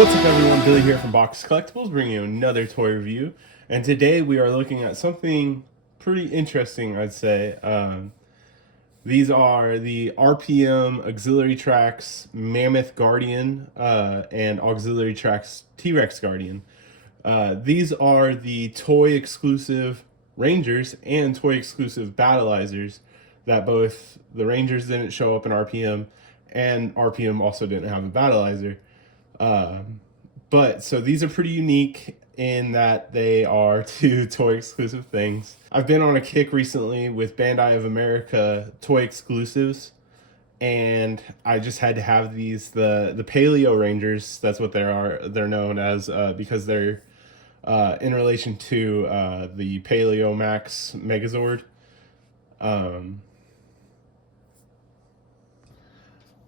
What's up everyone, Billy here from Box Collectibles, bringing you another toy review. And today we are looking at something pretty interesting, I'd say. These are the RPM Auxilary Trax Mammoth Guardian and Auxilary Trax T-Rex Guardian. These are the toy exclusive Rangers and toy exclusive Battlizers that both the Rangers didn't show up in RPM and RPM also didn't have a Battleizer. But so these are pretty unique in that they are two toy exclusive things. I've been on a kick recently with Bandai of America toy exclusives, and I just had to have these the Paleo Rangers. That's what they're known as because they're in relation to the Paleo Max Megazord.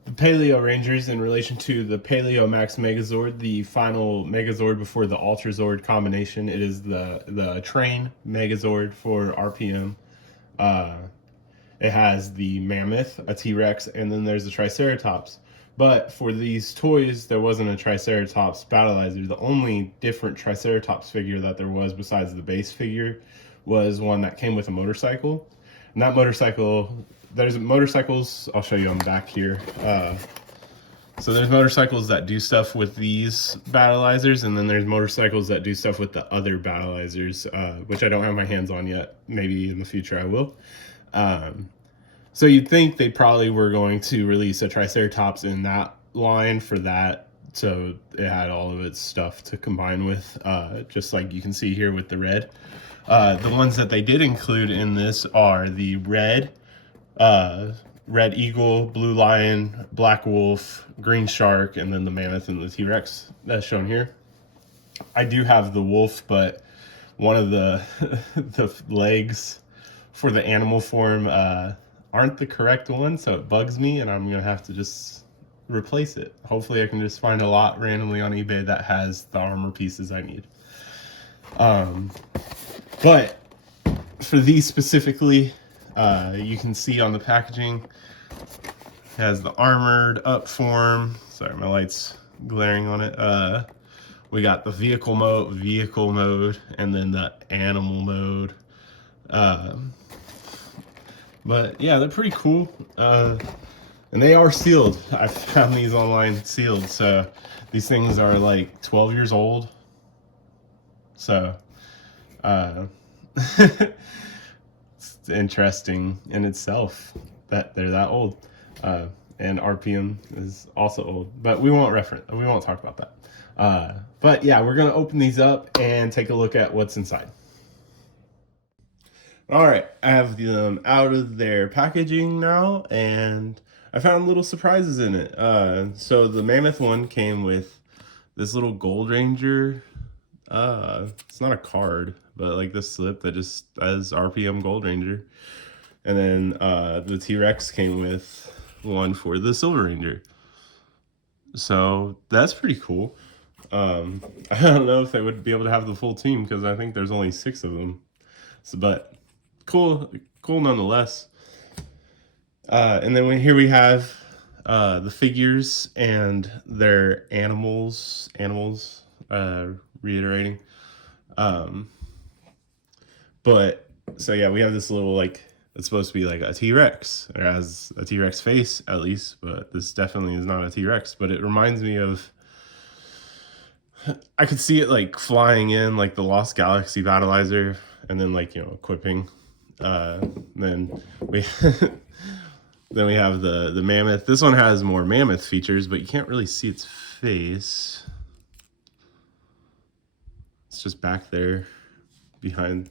The Paleo Rangers in relation to the Paleo Max Megazord, the final Megazord before the Ultrazord combination. It is the Train Megazord for RPM. It has the Mammoth, a T-Rex, and then there's the Triceratops. But for these toys, there wasn't a Triceratops Battleizer. The only different Triceratops figure that there was besides the base figure was one that came with a motorcycle. And that motorcycle, there's motorcycles, I'll show you on the back here. So there's motorcycles that do stuff with these Battlizers, and then there's motorcycles that do stuff with the other Battlizers, which I don't have my hands on yet. Maybe in the future I will. So you'd think they probably were going to release a Triceratops in that line for that, so it had all of its stuff to combine with, just like you can see here with the red. The ones that they did include in this are the red eagle, blue lion, black wolf, green shark, and then the mammoth and the T-Rex that's shown here. I do have the wolf, but one of the the legs for the animal form aren't the correct one, so it bugs me, and I'm gonna have to just replace it. Hopefully I can just find a lot randomly on eBay that has the armor pieces I need. But for these specifically, you can see on the packaging, it has the armored up form. Sorry, my light's glaring on it. We got the vehicle mode, and then the animal mode. But yeah, they're pretty cool. And they are sealed. I found these online sealed. So these things are like 12 years old. So it's interesting in itself that they're that old. And RPM is also old, but we won't talk about that. But yeah, we're gonna open these up and take a look at what's inside. All right, I have them out of their packaging now, and I found little surprises in it. So the Mammoth one came with this little Gold Ranger. It's not a card, but like this slip that just says RPM Gold Ranger. And then the T-Rex came with one for the Silver Ranger. So that's pretty cool. I don't know if they would be able to have the full team because I think there's only 6 of them. So, but cool nonetheless. And then here we have the figures and their animals, reiterating. But so yeah, we have this little, like, it's supposed to be like a T-Rex, or has a T-Rex face at least, but this definitely is not a T-Rex. But it reminds me of, I could see it like flying in like the Lost Galaxy Battleizer, and then like, you know, equipping. Then we then we have the Mammoth. This one has more Mammoth features, but you can't really see its face. It's just back there behind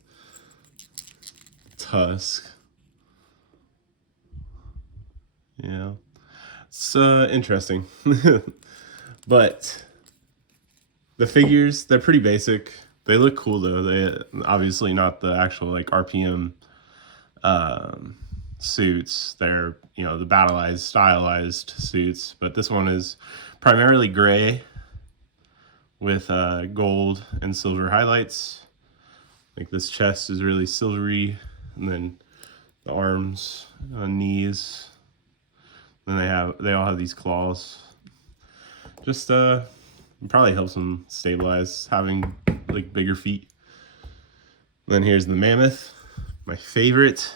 the tusk. Yeah, it's interesting. But the figures, they're pretty basic. They look cool though. They obviously not the actual like RPM suits. They're, you know, the Battlized stylized suits, but this one is primarily gray with gold and silver highlights. Like this chest is really silvery, and then the arms, knees. Then they all have these claws. Just It probably helps him stabilize having like bigger feet. Then here's the Mammoth, my favorite.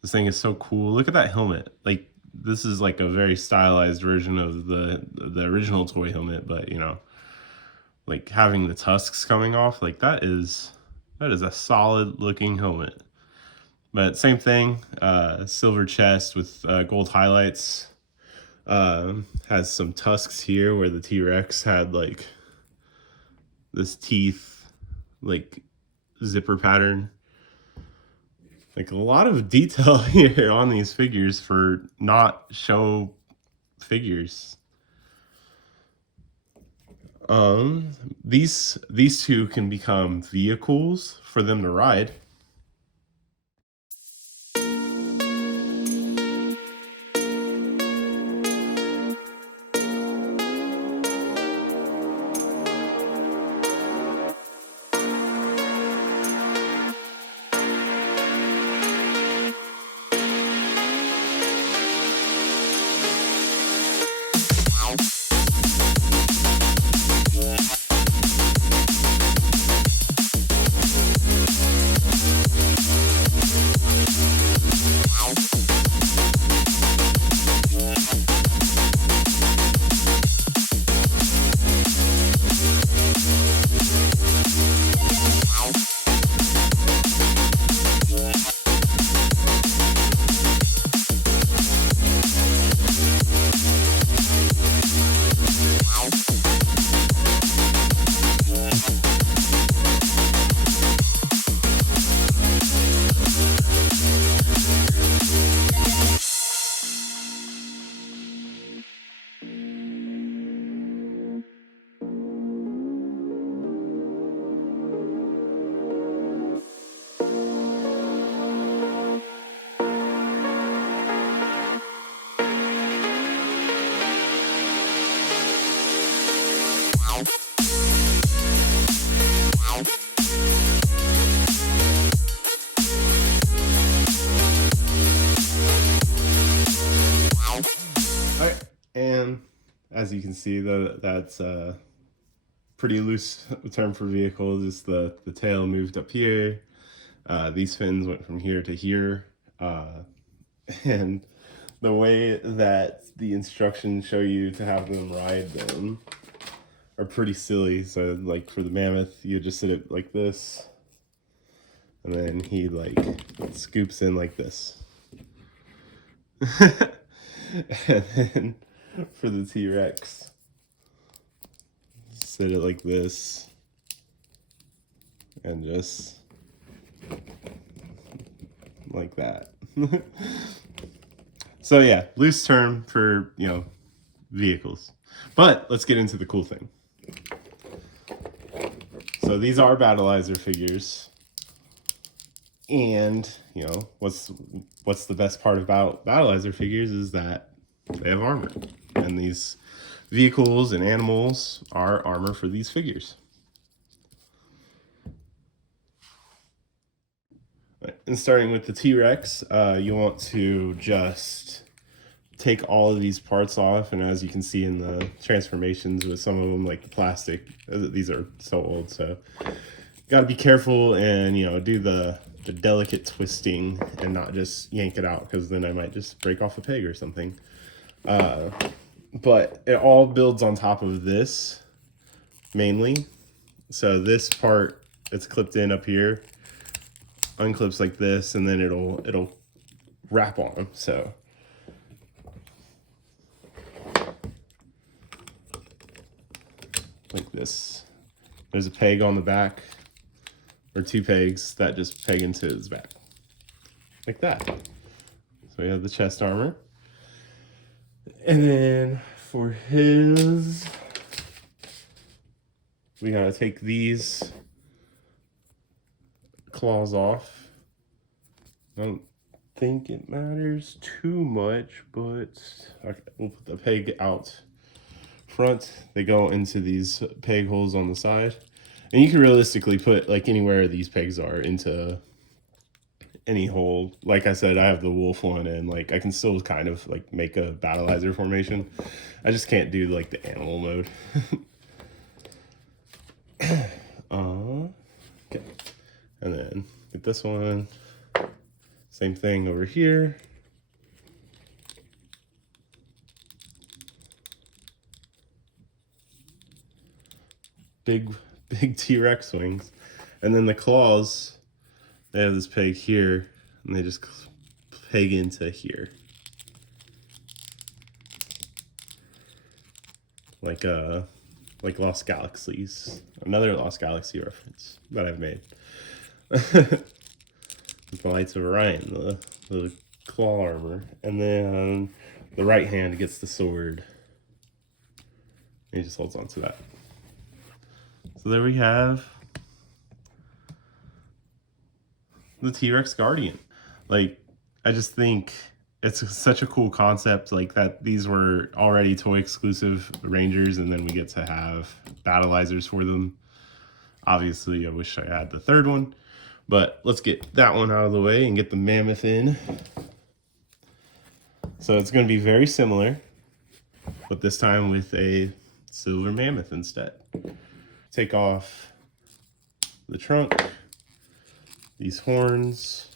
This thing is so cool. Look at that helmet. Like, this is like a very stylized version of the original toy helmet, but you know, like having the tusks coming off, like that is a solid looking helmet. But same thing, silver chest with gold highlights. Has some tusks here where the T-Rex had like this teeth, like zipper pattern. Like a lot of detail here on these figures for not show figures. These two can become vehicles for them to ride. Alright, and as you can see, that's a pretty loose term for vehicle. Just the tail moved up here. These fins went from here to here. And the way that the instructions show you to have them ride them are pretty silly. So like for the Mammoth, you just sit it like this, and then he like scoops in like this. And then for the T-Rex, sit it like this, and just like that. So yeah, loose term for, you know, vehicles. But let's get into the cool thing. So these are Battleizer figures. And, you know, what's the best part about Battleizer figures is that they have armor. And these vehicles and animals are armor for these figures. And starting with the T-Rex, you want to just take all of these parts off, and as you can see in the transformations with some of them, like the plastic, these are so old, so got to be careful and, you know, do the delicate twisting and not just yank it out, because then I might just break off a peg or something. But it all builds on top of this mainly. So this part, it's clipped in up here, unclips like this, and then it'll wrap on them. So like this. There's a peg on the back, or two pegs that just peg into his back. Like that. So we have the chest armor. And then for his, we gotta take these claws off. I don't think it matters too much, but we'll put the peg out front. They go into these peg holes on the side, and you can realistically put like anywhere these pegs are into any hole. Like I said, I have the wolf one, and like I can still kind of like make a Battleizer formation. I just can't do like the animal mode. Okay, and then get this one. Same thing over here. Big T-Rex wings. And then the claws, they have this peg here, and they just peg into here. Like Lost Galaxies. Another Lost Galaxy reference that I've made. With the Lights of Orion, the claw armor. And then the right hand gets the sword. And he just holds on to that. So there we have the T-Rex Guardian. Like, I just think it's such a cool concept, like that these were already toy exclusive Rangers, and then we get to have Battlizers for them. Obviously, I wish I had the third one, but let's get that one out of the way and get the Mammoth in. So it's going to be very similar, but this time with a silver Mammoth instead. Take off the trunk, these horns,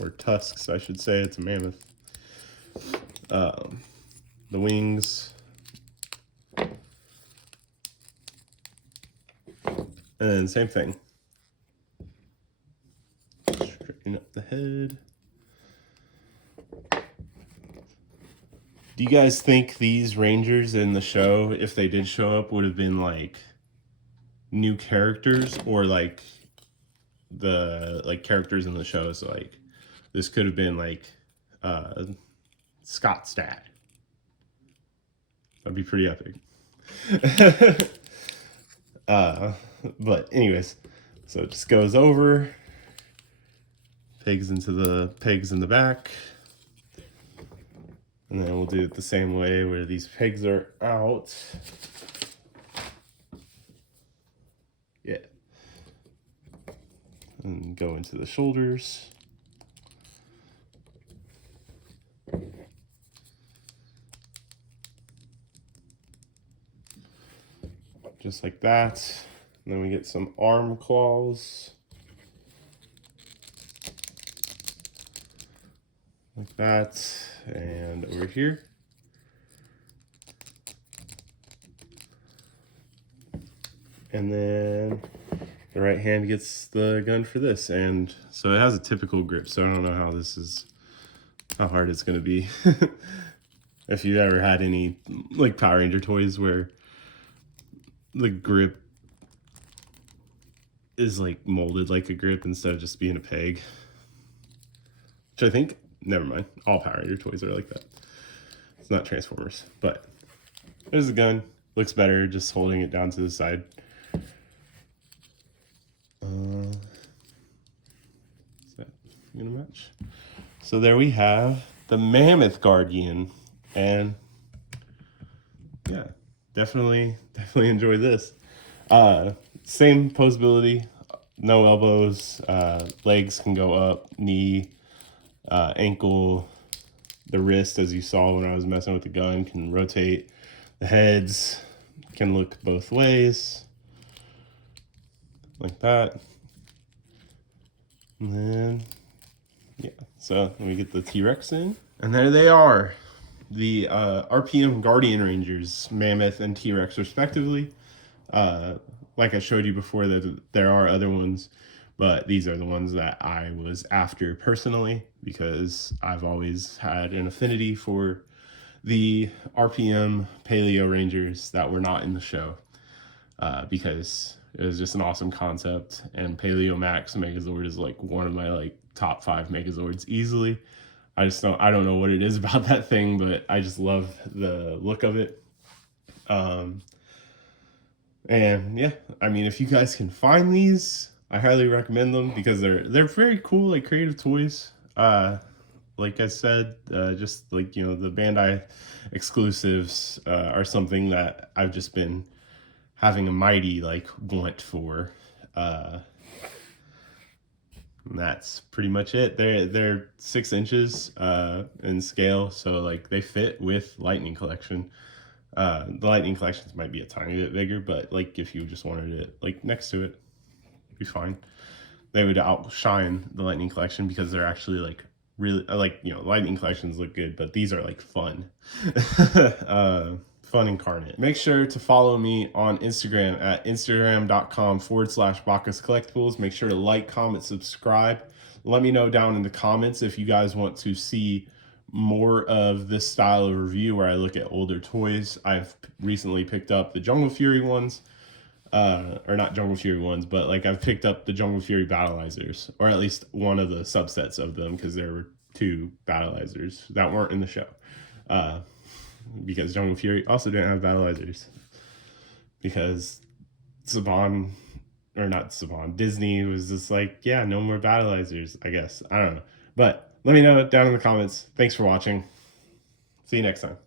or tusks, I should say. It's a mammoth. The wings, and then same thing. Straighten up the head. Do you guys think these Rangers in the show, if they did show up, would have been like new characters, or like the characters in the show? So like this could have been like Scott's dad. That'd be pretty epic. But anyways, so it just goes over, pegs into the pegs in the back. And then we'll do it the same way where these pegs are out. Yeah. And go into the shoulders. Just like that. And then we get some arm claws. Like that. And over here. And then the right hand gets the gun for this. And so it has a typical grip, so I don't know how hard it's gonna be. If you ever had any like Power Ranger toys where the grip is like molded like a grip instead of just being a peg. Which I think, never mind, all Power Ranger toys are like that. It's not Transformers, but there's a gun. Looks better just holding it down to the side. Is that gonna match? So there we have the Mammoth Guardian, and yeah, definitely enjoy this. Same posability, no elbows, legs can go up, knee, ankle, the wrist, as you saw when I was messing with the gun, can rotate. The heads can look both ways, like that. And then, yeah, so let me get the T-Rex in. And there they are, the RPM Guardian Rangers, Mammoth and T-Rex respectively. Like I showed you before, that there are other ones, but these are the ones that I was after personally, because I've always had an affinity for the RPM Paleo Rangers that were not in the show, because it was just an awesome concept, and Paleo Max Megazord is like one of my like top 5 Megazords easily. I don't know what it is about that thing, but I just love the look of it. And yeah, I mean, if you guys can find these, I highly recommend them, because they're very cool, like creative toys. Like I said, just like, you know, the Bandai exclusives are something that I've just been having a mighty like want for. And that's pretty much it. They're 6 inches in scale, so like they fit with Lightning Collection. The Lightning Collections might be a tiny bit bigger, but like if you just wanted it like next to it, it'd be fine. They would outshine the Lightning Collection because they're actually like really like, you know, Lightning Collections look good, but these are like fun. Fun incarnate. Make sure to follow me on Instagram at instagram.com/Bacchus Collectibles. Make sure to like, comment, subscribe. Let me know down in the comments if you guys want to see more of this style of review where I look at older toys. I've recently picked up the Jungle Fury ones, or not Jungle Fury ones, but like I've picked up the Jungle Fury Battlizers, or at least one of the subsets of them, because there were 2 Battlizers that weren't in the show. Because Jungle Fury also didn't have Battlizers. Because Saban, or not Saban, Disney was just like, yeah, no more Battlizers, I guess. I don't know. But let me know down in the comments. Thanks for watching. See you next time.